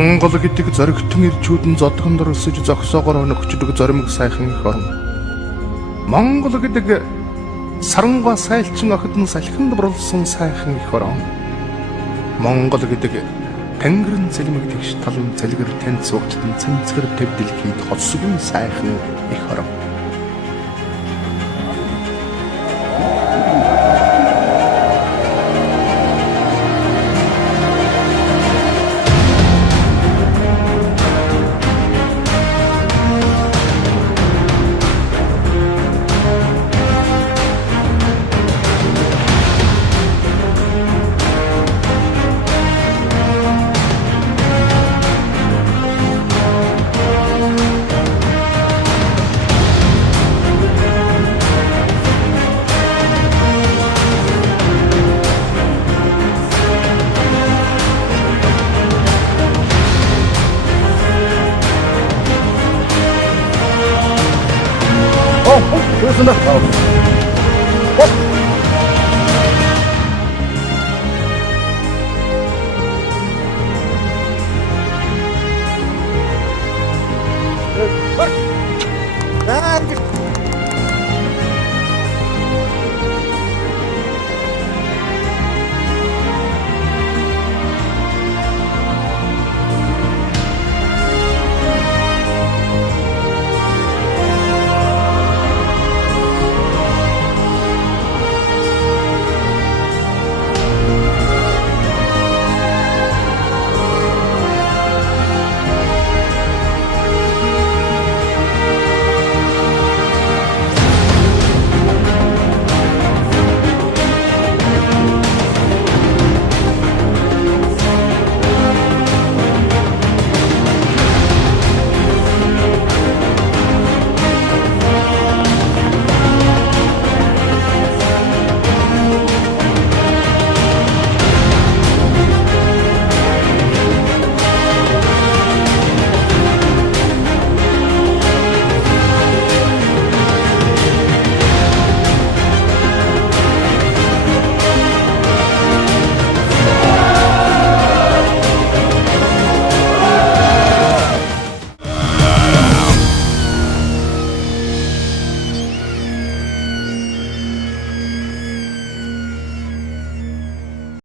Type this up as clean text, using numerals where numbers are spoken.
Монгол гэдэг зоригтон ирчүүд нь зодгонд орсож зогсоогоор өнөгчдөг зоримог сайхан их орн. Монгол гэдэг сарангаа сайлчин охид нь салхинд борлсон сайхан их орн. Монгол гэдэг тэнгэрэн цэлмэг тэгш талан цэлгэр тань цугтдан цэнцгэр төвдөлхийд хосгон сайхан их орн. 그렇습니다.